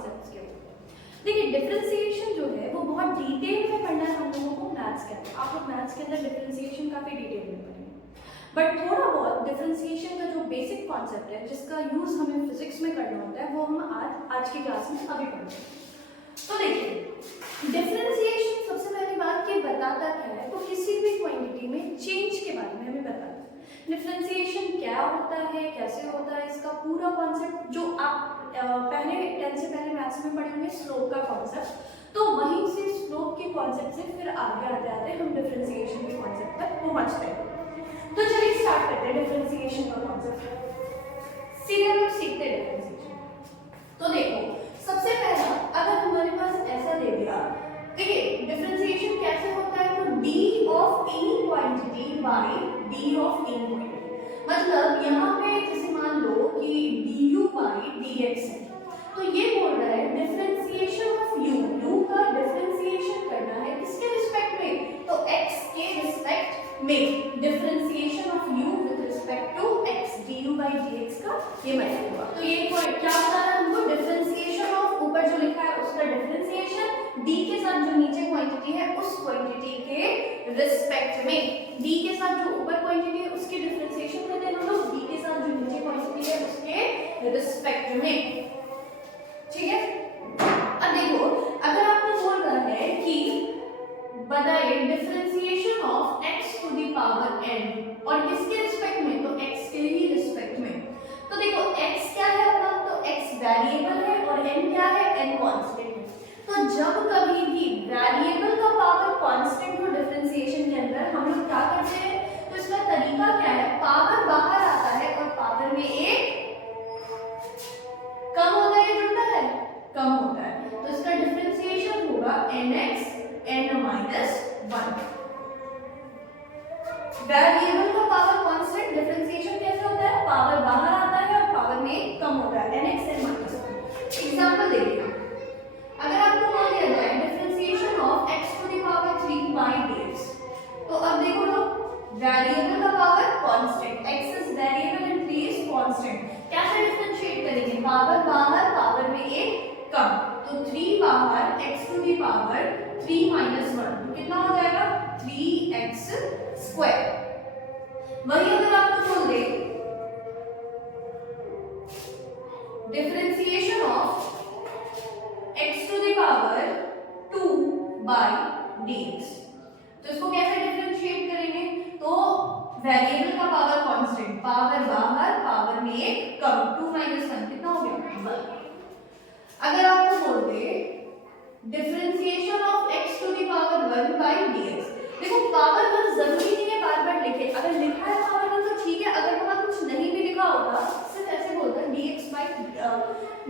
Concepts के ऊपर। देखिए डिफरेंशिएशन जो है वो बहुत डिटेल में पढ़ना है हम लोगों को मैथ्स के अंदर। आप लोग मैथ्स के अंदर डिफरेंशिएशन काफी डिटेल में पढ़ेंगे, बट थोड़ा बहुत डिफरेंशिएशन का जो बेसिक कॉन्सेप्ट है जिसका यूज हमें फिजिक्स में करना होता है वो हम आज की क्लास में अभी पढ़ेंगे। तो देखिए डिफरेंशिएशन सबसे पहली बात ये बताता क्या है, तो किसी भी क्वांटिटी में चेंज के बारे में हमें बताता है। डिफरेंशिएशन क्या होता है, कैसे होता है, इसका पूरा कॉन्सेप्ट जो आप पहले 10 से पहले मैथ्स में पढ़े होंगे स्लोप का कॉन्सेप्ट, तो वहीं से स्लोप के कॉन्सेप्ट से फिर आगे आते आते हम डिफरेंशिएशन के कॉन्सेप्ट तक पहुंचते हैं। तो चलिए स्टार्ट करते हैं डिफरेंशिएशन का कॉन्सेप्ट। सीधे हम लोग सीखते हैं डिफरेंशिएशन। तो देखो सबसे पहला अगर हमारे पास ऐसा दे दिया, देखिए डिफरेंशिएशन कैसे होता है, तो d of any quantity by d of any quantity, मतलब यहाँ पे जैसे मान लो कि du बाय dx है, तो ये बोल रहा है डिफरेंशिएशन ऑफ u का डिफरेंशिएशन करना है किसके रिस्पेक्ट में, तो x के रिस्पेक्ट में। Differentiation of u with respect to x, du by dx का ये मतलब हुआ। तो ये क्या बता रहा है हमको, डिफरेंशिएशन ऑफ ऊपर जो लिखा है उसका डिफरेंशिएशन d के साथ जो नीचे क्वांटिटी है उस क्वांटिटी के रिस्पेक्ट में, d के साथ जो ऊपर क्वांटिटी है उसकी डिफरेंशिएशन करते हैं हम लोग d के साथ जो नीचे क्वांटिटी है उसके रिस्पेक्ट में, ठीक है। अब देखो अगर आपको बोल रहा है कि बताइए differentiation of x to the power n और किसके रिस्पेक्ट में, तो x के ही रिस्पेक्ट में। तो देखो x क्या है अपना, तो x वेरिएबल है और n क्या है, n कांस्टेंट है। तो जब कभी भी वेरिएबल का पावर कांस्टेंट हो डिफरेंशिएशन के अंदर हम लोग क्या करते हैं, तो इसका तरीका क्या है, पावर बाहर आता है और पावर में एक कम होता है, जुड़ता है, कम होता है, तो इसका डिफरेंशिएशन होगा nx n माइनस 1। वेरिएबल का पावर कांस्टेंट डिफरेंशिएशन कैसे होता है, पावर बाहर आता है और पावर में कम होता है, nx n माइनस 1। एग्जांपल देखिए, अगर आपको मान लिया जाए differentiation of x to the power 3 by dx, तो अब देखो लोग वेरिएबल का power constant, x is variable and 3 is constant, कैसे डिफरेंशिएट करेंगे, पावर बाहर पावर में एक कम, तो 3 बाहर x to the power 3 minus 1, तो कितना हो जाएगा 3x स्क्वायर। वही अगर आपको बोल दे differentiation of x to the power 2 by dx, तो इसको कैसे डिफरेंशिएट करेंगे, तो वेरिएबल का पावर कांस्टेंट, पावर बाहर पावर में एक कम, 2 माइनस 1 कितना हो गया 1। अगर आपको बोल दे differentiation of x to the power 1 by dx, देखो पावर 1 जरूरी नहीं है बार बार लिखे, अगर लिखा है पावर 1 तो ठीक है, अगर वहां कुछ नहीं भी लिखा होता सिर्फ ऐसे बोलता dx बाय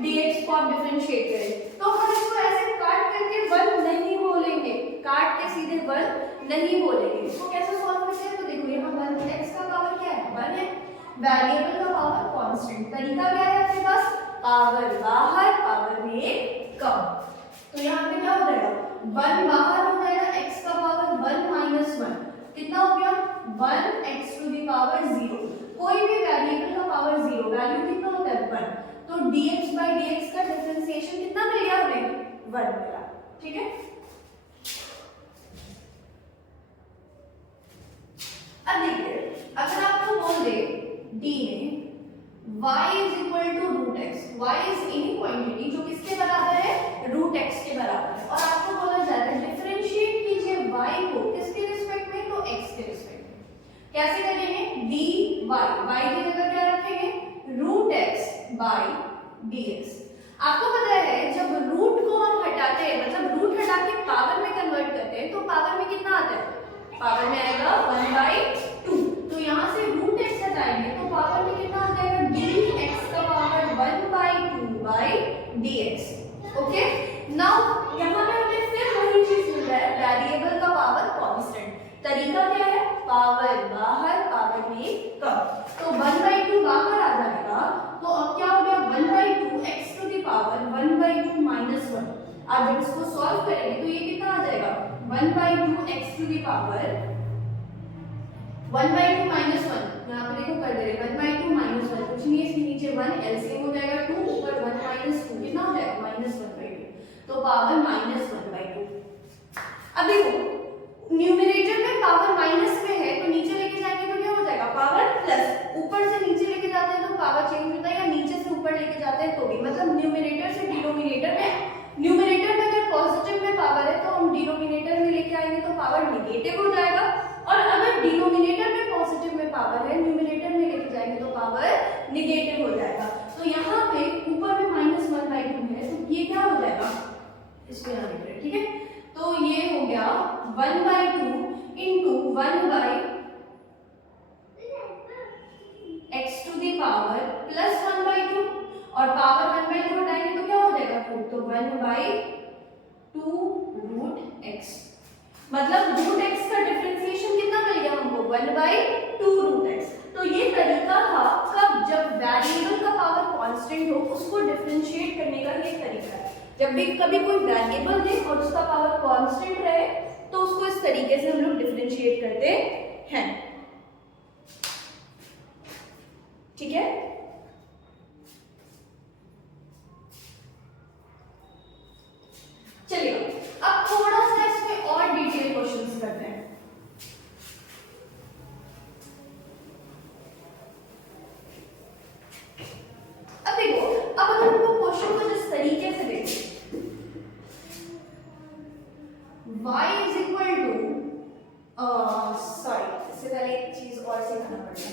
dx को आप डिफरेंशिएट करें, तो हम इसको ऐसे काट करके 1 नहीं बोलेंगे, काट के सीधे 1 नहीं बोलेंगे। इसको कैसे सॉल्व करते हैं, तो देखो यहाँ 1 x का पावर क्या है 1 है, वेरिएबल का पावर कांस्टेंट, तरीका क्या है आपके पास, पावर बाहर पावर में एक कम, तो यहाँ पे क्या हो जाएगा 1 बाहर हो जाएगा, x का पावर 1 माइनस 1 कितना हो गया 1x टू द पावर 0, कोई भी वेरिएबल का पावर 0 वैल्यू कितना होता है 1, तो dx बाय dx का डिफरेंशिएशन कितना मिल गया हमें 1 मिला, ठीक है। अब देखिए अगर आपको बोल दे d में y is equal to root x, y is any quantity जो किसके बराबर है रूट x के बराबर है, और आपको बोला जा रहा है डिफरेंशिएट कीजिए y को किसके रिस्पेक्ट में, तो x के रिस्पेक्ट में। कैसे करेंगे, dy y की जगह क्या रखेंगे रूट x बाय dx। आपको पता है जब रूट को हम हटाते हैं, मतलब रूट हटा के पावर में कन्वर्ट करते हैं, तो पावर में कितना आता है, पावर में आएगा 1/2, तो यहाँ से रूट x हटाएंगे तो पावर में कितना आ जाएगा dx का power 1/2 by dx। Okay, now यहाँ पे हमें फिर वही चीज मिल रहा है, वेरिएबल का पावर कांस्टेंट, तरीका क्या है, पावर बाहर पावर में कम, तो 1/2 बाहर आ जाएगा, तो अब क्या हो गया 1/2 x to the power 1/2 minus 1। अब जब इसको सॉल्व करेंगे तो ये कितना आ जाएगा 1/2 x to the power 1/2 minus 1, यहाँ पे देखो कर दे रहे 1/2 माइनस 1, कुछ नहीं है इसके नीचे 1, एलसीएम हो जाएगा 2, ऊपर 1 माइनस 2 कितना हो जाएगा -1/2, तो पावर -1/2। अब देखो न्यूमरेटर में पावर माइनस में है तो नीचे लेके जाएंगे तो क्या हो जाएगा पावर प्लस, ऊपर से नीचे लेके जाते हैं तो पावर चेंज होता है, या नीचे से ऊपर लेके जाते हैं तो भी, मतलब न्यूमरेटर से डिनोमिनेटर में, न्यूमरेटर में अगर पॉजिटिव में पावर है तो हम डिनोमिनेटर में लेके आएंगे तो पावर नेगेटिव हो जाएगा, और अगर डिनोमिनेटर में पॉजिटिव में पावर है न्यूमरेटर में लेके जाएंगे तो पावर नेगेटिव हो जाएगा। तो यहाँ पे ऊपर में -1/2 है तो ये क्या हो जाएगा, इसको यहाँ लिख रहे हैं, ठीक है, तो ये हो गया 1/2 into 1/x to the power plus 1/2, और पावर 1/2 हटाएंगे तो क्या हो जाएगा 2, तो 1/2√x, मतलब √x का डिफरेंशिएशन कितना मिल गया हमको 1/2√x। तो ये तरीका था कब, जब वेरिएबल का पावर कांस्टेंट हो उसको डिफरेंशिएट करने का ये तरीका है। जब भी कभी कोई वेरिएबल दे और उसका पावर कांस्टेंट रहे तो उसको इस तरीके से हम लोग डिफरेंशिएट करते हैं, ठीक है। चलिए अब थोड़ा सा इसमें और डिटेल क्वेश्चंस करते हैं। अब देखो, अब अगर हम लोग क्वेश्चन को जिस तरीके से देखें, y is equal to, sorry इससे पहले एक चीज और सीखना पड़ेगा,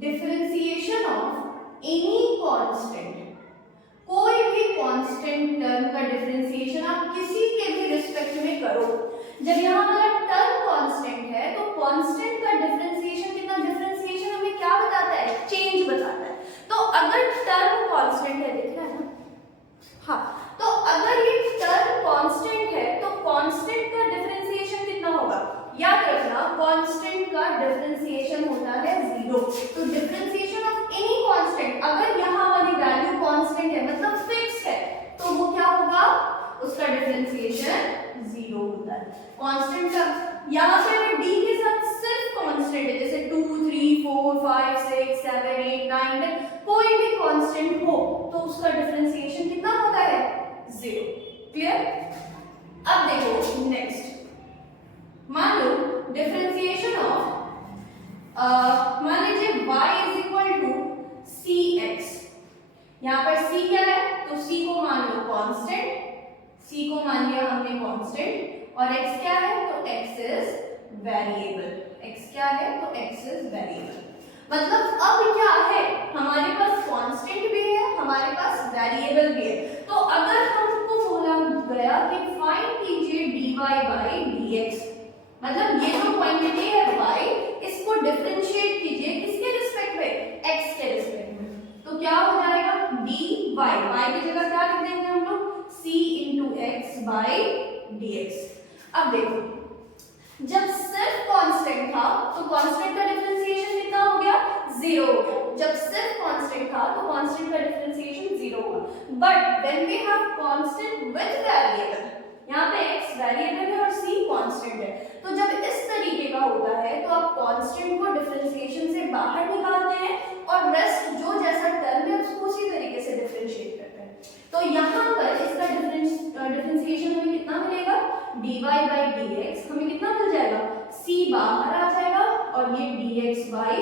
डिफरेंशिएशन ऑफ एनी कांस्टेंट, कोई भी कांस्टेंट टर्म का डिफरेंशिएशन आप किसी के भी रिस्पेक्ट में करो, जब यहाँ वाला टर्म कांस्टेंट है तो कांस्टेंट का डिफरेंशिएशन कितना, डिफरेंशिएशन हमें क्या बताता है, चेंज बताता है। तो अगर टर्म कांस्टेंट है, दिख रहा है ना, हाँ, तो अगर ये टर्म कांस्टेंट है तो कांस्टेंट का डिफरेंशिएशन कितना होगा, याद रखना कांस्टेंट का डिफरेंशिएशन होता है 0। तो डिफरेंशिएशन ऑफ एनी कांस्टेंट, अगर यहाँ वाली वैल्यू कांस्टेंट है मतलब फिक्स है तो वो क्या होगा, उसका डिफरेंशिएशन 0 होता है। कांस्टेंट का यहाँ पे अगर d के साथ सिर्फ कांस्टेंट है, जैसे 2 3 4 5 6 7 8 9 10, कोई भी कांस्टेंट हो तो उसका डिफरेंशिएशन कितना होता है 0। क्लियर। अब देखो नेक्स्ट, मान लो डिफरेंशिएशन ऑफ, मान लीजिए y is equal to cx, यहाँ पर c क्या है तो c को मान लो कांस्टेंट, c को मान लिया हमने कांस्टेंट, और x क्या है तो x इज वेरिएबल, x क्या है तो x इज वेरिएबल। मतलब अब क्या है, हमारे पास कांस्टेंट भी है, हमारे पास वेरिएबल भी है। तो अगर हमको बोला गया कि फाइंड कीजिए dy by dx, मतलब ये जो क्वांटिटी है y, इसको डिफरेंशिएट कीजिए किसके रिस्पेक्ट में, x के रिस्पेक्ट में, तो क्या हो जाएगा dy, y की जगह क्या लिख देंगे हम लोग c into x by dx। अब देखो जब सिर्फ कांस्टेंट था तो कांस्टेंट का डिफरेंशिएशन कितना हो गया 0 हो गया, जब सिर्फ कांस्टेंट था तो कांस्टेंट का डिफरेंशिएशन 0 हुआ। But when we have constant with variable, यहाँ पे x वेरिएबल है और c कांस्टेंट है, तो जब इस तरीके का होता है तो आप कांस्टेंट को डिफरेंशिएशन से बाहर निकालते हैं और रेस्ट जो जैसा टर्म है उसको उसी तरीके से डिफरेंशिएट करते हैं। तो यहाँ पर इसका डिफरेंशिएशन हमें कितना मिलेगा dy by dx, हमें कितना मिल जाएगा c बाहर आ जाएगा और ये dx by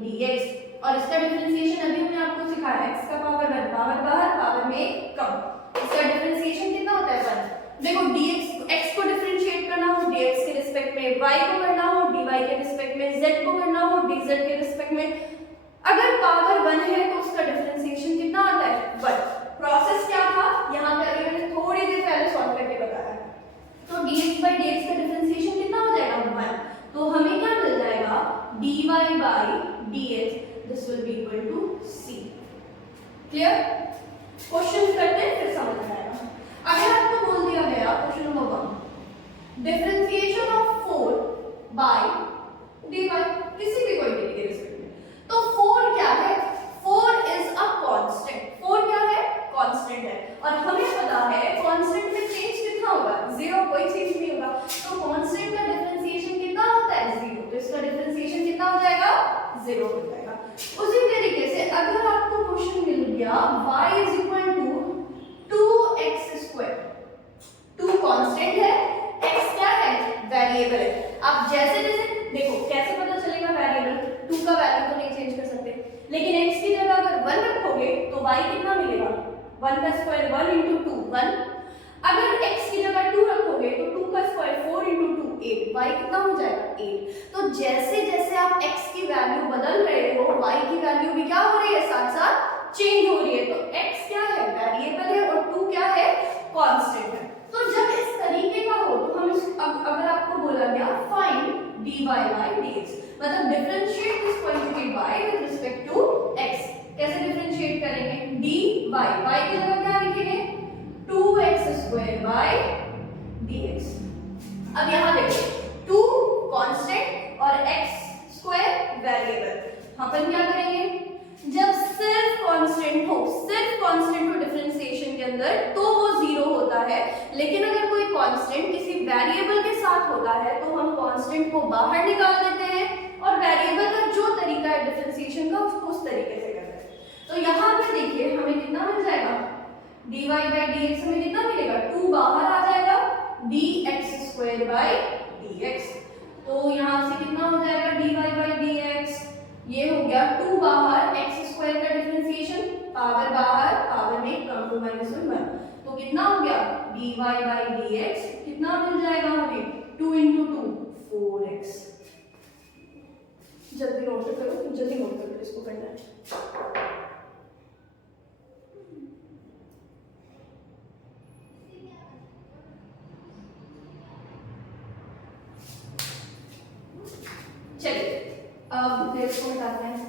dx, और इसका डिफरेंशिएशन अभी हमने आपको सिखाया x का पावर 1, पावर बाहर, पावर में कम, इसका डिफरेंशिएशन कितना होता है 1। देखो dx, x को डिफरेंशिएट करना हो dx के रिस्पेक्ट में, y को करना हो dy के रिस्पेक्ट में, z को करना हो dz के रिस्पेक्ट में, अगर पावर 1 है तो उसका डिफरेंशिएशन कितना आता है 1। प्रोसेस क्या था, यहाँ पे अभी मैंने थोड़ी देर पहले सॉल्व करके बताया, तो dx by dx का डिफरेंशिएशन कितना हो जाएगा 1, तो हमें क्या मिल जाएगा dy by dx, this will be equal to c। Clear. Question करते हैं फिर समझ में आएगा। अगर आपको बोल दिया गया question number 1, differentiation of 4 by dy, किसी भी क्वांटिटी के रिस्पेक्ट में, तो 4 क्या है, 4 इज अ कांस्टेंट, 4 क्या है कांस्टेंट है, और हमें पता है कांस्टेंट में चेंज कितना होगा 0, कोई चेंज नहीं होगा। तो 0 हो जाएगा। उसी तरीके से अगर आपको क्वेश्चन मिल गया y is equal to 2x², 2 constant है, x क्या है, वेरिएबल है। अब जैसे जैसे देखो कैसे पता चलेगा वेरिएबल, 2 का वैल्यू तो नहीं चेंज कर सकते, लेकिन x की जगह अगर 1 रखोगे तो y कितना मिलेगा, 1 का स्क्वायर 1 into 2 1। अगर x की जगह 2 रखोगे तो 2 का स्क्वायर 4 into 2 8, y कितना हो जाएगा 8। तो जैसे जैसे आप x की वैल्यू बदल रहे हो y की वैल्यू भी क्या हो रही है, साथ साथ चेंज हो रही है। तो x क्या है, वेरिएबल है, और 2 क्या है, कांस्टेंट है। तो जब इस तरीके का हो तो हम अगर आपको बोला गया फाइंड dy by dx, मतलब differentiate this quantity y with respect to x, कैसे डिफरेंशिएट करेंगे, dy, y की जगह क्या लिखेंगे, 2x² by dx। अब यहां देखो 2 कांस्टेंट और x² वेरिएबल, अपन क्या करेंगे, जब सिर्फ कांस्टेंट हो डिफरेंशिएशन के अंदर तो वो 0 होता है, लेकिन अगर कोई कांस्टेंट किसी वेरिएबल के साथ होता है तो हम कांस्टेंट को बाहर निकाल देते हैं और वेरिएबल का जो तरीका है डिफरेंशिएशन का उसको उस तरीके से करते हैं। तो यहाँ पे देखिए हमें कितना मिल जाएगा, dy by dx हमें कितना मिलेगा, 2 बाहर आ जाएगा, dx² by dx। तो यहाँ से कितना हो जाएगा dy by dx, ये हो गया 2 बाहर, x² का डिफरेंशिएशन, पावर बाहर, पावर में कम टू -1, तो कितना हो गया dy by dx, कितना मिल जाएगा हमें, 2 into 2 4x। जल्दी नोट करो इसको करना है। चलिए अब इसको हटाते हैं।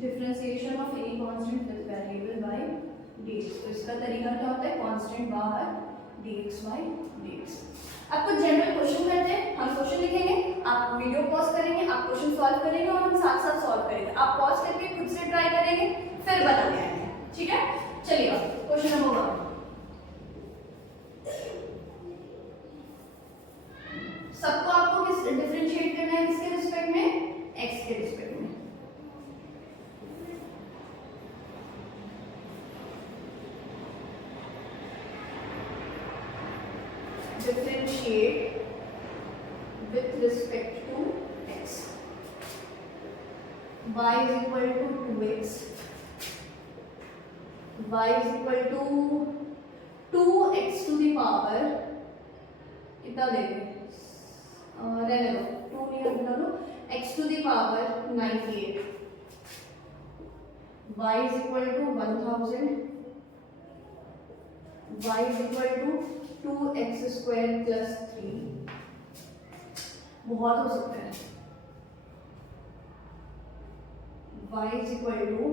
Differentiation of any constant with variable bye dx, तो इसका तरीका क्या होता है, कांस्टेंट बाहर, dx by dx। अब कुछ जनरल क्वेश्चन करते हैं, हम क्वेश्चन लिखेंगे, आप वीडियो पॉज करेंगे, आप क्वेश्चन सॉल्व करेंगे और हम साथ साथ सॉल्व करेंगे। आप पॉज करके खुद से ट्राई करेंगे फिर बताने आएंगे, ठीक है। चलिए क्वेश्चन नंबर 1, सबको आपको किस डिफरेंशिएट करना है, किसके रिस्पेक्ट में, x के रिस्पेक्ट में। differentiate with respect to x, y is equal to 2x, y is equal to 2x to the power, कितना देंगे, रहने दो 2 नहीं रखना लो, x to the power 98, y is equal to 1000, y is equal to 2x² plus 3, बहुत हो सकता है, y is equal to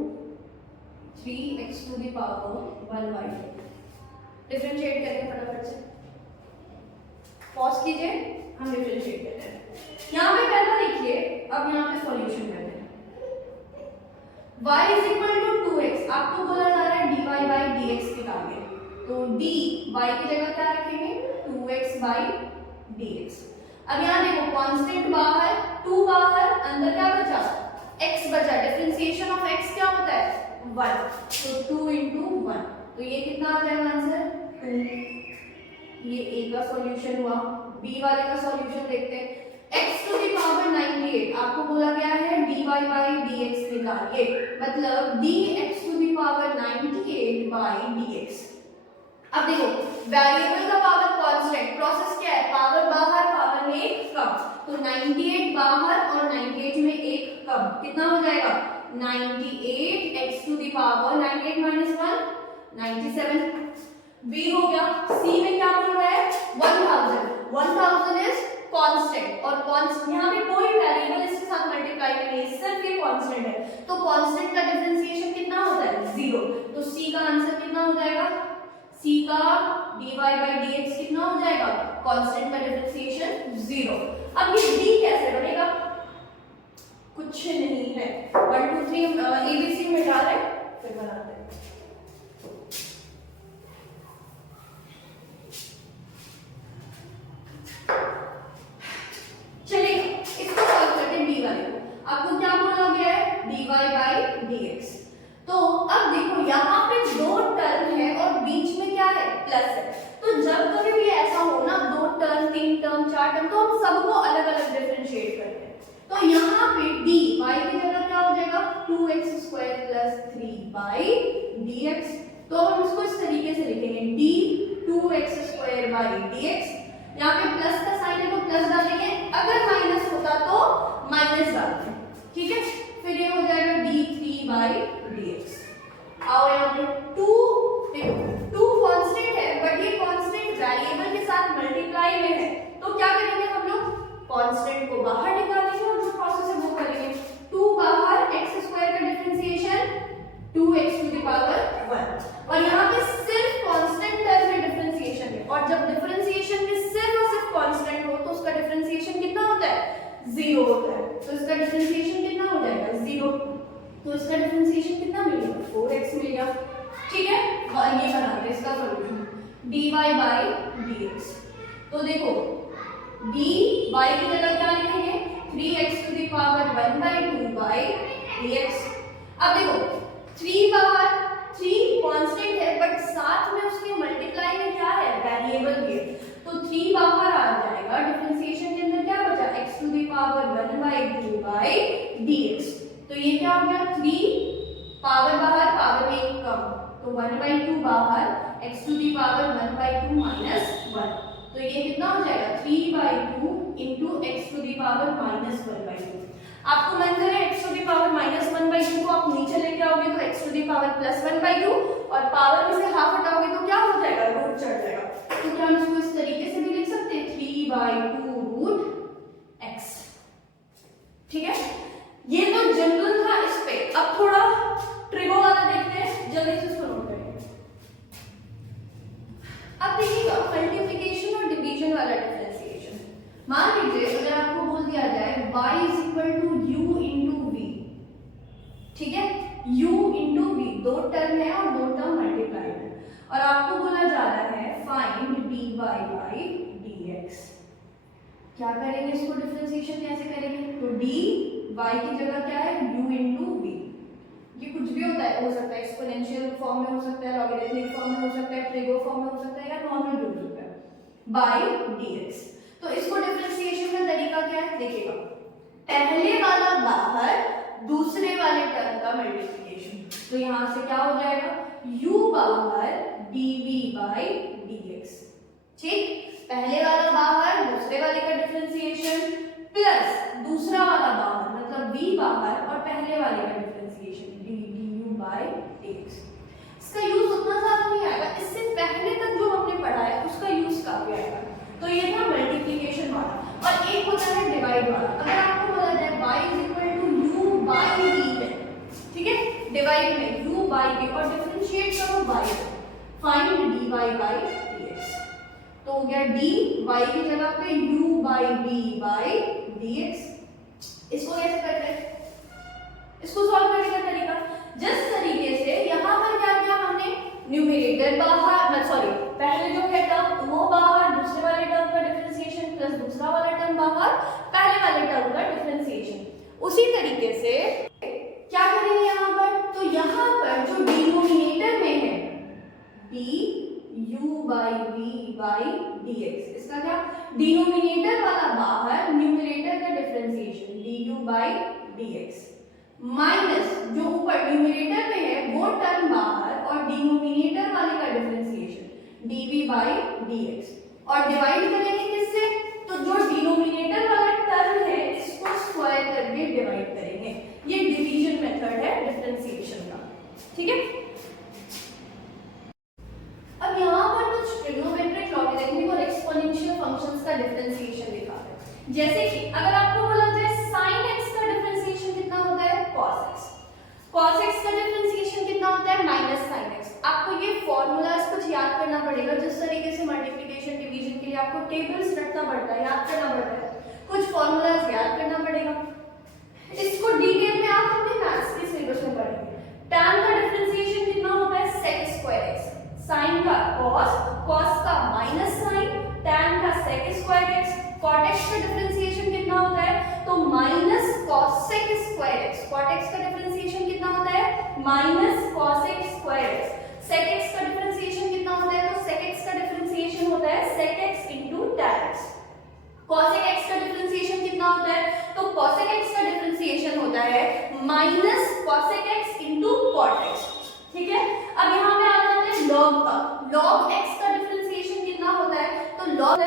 3x to the power 1/2। Differentiate करेंगे फटाफट से, पॉज कीजिए, हम डिफरेंशिएट करते हैं। यहाँ पे पहला देखिए, अब यहाँ पे सॉल्यूशन करते हैं। y is equal to 2x, आपको बोला जा रहा है dy by dx निकालिए, तो d y की जगह क्या रखेंगे, 2x by dx। अब यहाँ देखो कांस्टेंट बाहर, 2 बाहर, अंदर क्या बचा, x बचा, डिफरेंशिएशन ऑफ x क्या होता है, 1, तो 2 into 1, तो ये कितना आ जाएगा आंसर, 2। ये a का सॉल्यूशन हुआ। b वाले का सॉल्यूशन देखते हैं, x to the power 98, आपको बोला गया है dy by dx निकालिए, मतलब dx to the power 98 by dx। अब देखो वेरिएबल का पावर कांस्टेंट, प्रोसेस क्या है, पावर बाहर, पावर में एक कम, तो 98 बाहर और 98 में एक कम, कितना हो जाएगा 98 x to the power 98 minus 1 97। b हो गया, c में क्या बोल रहा है 1000 इज कांस्टेंट, और कांस्टेंट यहाँ पे कोई वेरिएबल इसके साथ मल्टीप्लाई नहीं है, सिर्फ ये कांस्टेंट है, तो कांस्टेंट का डिफरेंशिएशन कितना होता है 0, तो c का आंसर कितना हो जाएगा, c का dy by dx कितना हो जाएगा कांस्टेंट का डिफरेंशिएशन 0। अब ये d कैसे बनेगा, कुछ नहीं है, 1 2 3 ABC मिटा रहे फिर बनाते हैं। चलिए इसको सॉल्व करते हैं, dy को। आपको क्या बोला गया है, dy बाई dx। तो अब देखो यहाँ पे दो टर्म है और बीच में क्या है, प्लस है। तो जब कभी भी ऐसा हो ना, दो टर्म, तीन टर्म, चार टर्म, तो हम सबको अलग अलग डिफरेंशिएट करते हैं। तो यहाँ पे dy की जगह क्या हो जाएगा, 2x स्क्वायर प्लस 3 dx। तो हम इसको इस तरीके से लिखेंगे, d 2x square by dx। यहाँ पे प्लस का साइन है तो प्लस डालेंगे, अगर माइनस होता तो माइनस डालते हैं, ठीक है। फिर ये हो जाएगा d3 बाई dx। आओ यहाँ पे 2 कांस्टेंट है, बट ये कांस्टेंट वेरिएबल के साथ मल्टीप्लाई में है, तो क्या करेंगे हम लोग, कांस्टेंट को बाहर निकालेंगे और जो प्रोसेस है वो करेंगे। 2 बाहर, x स्क्वायर का differentiation 2x to the power 1, और यहाँ पे सिर्फ कांस्टेंट टर्म में डिफरेंशिएशन है, और जब डिफरेंशिएशन में सिर्फ और सिर्फ कांस्टेंट हो तो उसका डिफरेंशिएशन कितना होता है, 0 होता है। तो इसका डिफरेंशिएशन कितना हो जाएगा, 0। तो इसका डिफरेंशिएशन कितना मिलेगा, 4x मिलेगा, ठीक है। और ये बनाते हैं इसका सॉल्यूशन, dy बाई dx। तो देखो dy की जगह क्या लिखेंगे, 3x to the power 1/2 by dx। अब देखो 3 बाहर, 3 कांस्टेंट है बट साथ में उसके मल्टीप्लाई में क्या है, वेरिएबल है, तो 3 बाहर आ जाएगा, डिफरेंशिएशन के अंदर क्या बचा, x to the power 1/2 by dx। तो ये क्या हो गया, 3 पावर बाहर, पावर में एक कम, तो 1/2 बाहर, x to the power 1/2 minus 1। तो ये कितना हो जाएगा, 3/2 into x to the power minus 1/2। आपको मन करे x to the power minus 1/2 को आप नीचे लेके आओगे तो x to the power plus 1/2, और पावर में से हाफ हटाओगे तो क्या हो जाएगा, रूट चढ़ जाएगा। तो क्या हम इसको इस तरीके से भी लिख सकते हैं, 3/2 रूट x, ठीक है। ये तो जनरल था इस पे। अब थोड़ा ट्रिगो वाला देखते हैं, जल्दी से इसको नोट करेंगे। अब देखिएगा मल्टीप्लिकेशन और डिवीजन वाला डिफरेंशिएशन। मान लीजिए अगर आपको बोल दिया जाए y is equal to u into v, ठीक है, u इंटू v, दो टर्म है और दो टर्म मल्टीप्लाई है, और आपको बोला जा रहा है फाइंड dy बाई dx। क्या करेंगे, इसको डिफरेंशिएशन कैसे करेंगे, तो dy की जगह क्या है, u इंटू v। ये कुछ भी होता है, हो सकता है एक्सपोनेंशियल फॉर्म में हो सकता है, लॉगरिथमिक फॉर्म में हो सकता है, ट्रिगो फॉर्म में हो सकता है, या नॉर्मल भी हो सकता है, बाई dx। तो इसको डिफरेंशिएशन का तरीका क्या है, देखिएगा, पहले वाला बाहर, दूसरे वाले टर्म का मल्टीप्लिकेशन। तो यहां से क्या हो जाएगा, u बाहर dv बाई dx, ठीक। पहले वाला बाहर, दूसरे वाले का डिफरेंशिएशन, प्लस दूसरा वाला बाहर, मतलब v बाहर और पहले वाले का डिफरेंशिएशन du बाई dx। इसका यूज उतना ज्यादा नहीं आएगा, इससे पहले तक जो हमने पढ़ा है उसका यूज काफी आएगा। तो ये था मल्टीप्लिकेशन वाला, और एक होता है डिवाइड वाला। अगर आपको बोला जाए y is equal to u by v है, ठीक है, डिवाइड में u बाई v और डिफरेंशिएट करो y, find dy by dx। तो हो गया dy की जगह पे u by v by dx। इसको कैसे करते हैं, इसको सॉल्व करने का तरीका, जिस तरीके से यहाँ पर क्या किया हमने, न्यूमरेटर बाहर, सॉरी, पहले जो है टर्म वो बाहर, दूसरे वाले टर्म का डिफरेंशिएशन प्लस दूसरा वाला टर्म बाहर, पहले वाले टर्म का डिफरेंशिएशन। उसी तरीके से क्या करेंगे यहाँ पर, तो यहाँ पर जो डिनोमिनेटर में है du by v by dx, इसका क्या, डिनोमिनेटर वाला बाहर, न्यूमरेटर का differentiation du by dx, minus जो ऊपर न्यूमरेटर में है वो टर्म बाहर, और डिनोमिनेटर वाले का डिफरेंशिएशन dv बाई dx, और डिवाइड करेंगे किससे, तो जो डिनोमिनेटर वाला टर्म है इसको स्क्वायर करके डिवाइड करेंगे। ये डिवीजन मेथड है डिफरेंशिएशन का, ठीक है। अब यहाँ पर कुछ ट्रिग्नोमेट्रिक, लॉगरिथमिक और एक्सपोनेंशियल फंक्शंस का डिफरेंशिएशन लिखा है। जैसे कि अगर आपको बोला जाए sin x का डिफरेंशिएशन कितना होता है, cos x, cos x का डिफरेंशिएशन कितना होता है, माइनस sin x। आपको ये फॉर्मूलाज कुछ याद करना पड़ेगा, जिस तरीके से मल्टीप्लिकेशन डिवीजन के लिए आपको टेबल्स रटना पड़ता है, याद करना पड़ता है, कुछ फॉर्मूलाज याद करना पड़ेगा। इसको डिटेल में आप अपने मैथ्स के सिलेबस में पढ़ेंगे। tan का डिफरेंशिएशन कितना होता है, sec स्क्वायर x, sin का cos, cos का माइनस sin, tan का sec square x, cot x का डिफरेंशिएशन कितना होता है, तो minus cosec square x, cot x का डिफरेंशिएशन कितना होता है, minus cosec square x, sec x का डिफरेंशिएशन कितना होता है, तो sec x का डिफरेंशिएशन होता है sec x into tan x। cosec x का डिफरेंशिएशन कितना होता है, तो cosec x का डिफरेंशिएशन होता है minus cosec x into cot x। ठीक है, अब यहाँ पे आ जाते हैं log का। log x का डिफरेंशिएशन कितना होता है, तो log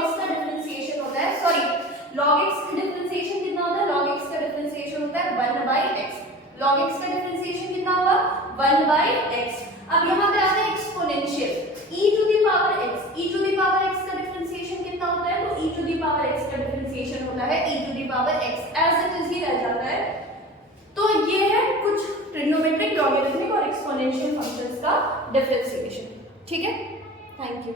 x का डिफरेंशिएशन होता है, सॉरी log x का डिफरेंशिएशन कितना होता है, log x का डिफरेंशिएशन होता है 1/x। log x का डिफरेंशिएशन कितना हुआ, 1/x। अब यहाँ पे आते हैं exponential, e to the power x, e to the power x का डिफरेंशिएशन कितना होता है, तो e to the power x का डिफरेंशिएशन होता है e to the power x, as it is ही रह जाता है। तो ये है कुछ ट्रिग्नोमेट्रिक, लॉगरिथमिक और एक्सपोनेंशियल फंक्शंस का डिफरेंशिएशन। ठीक है, थैंक यू।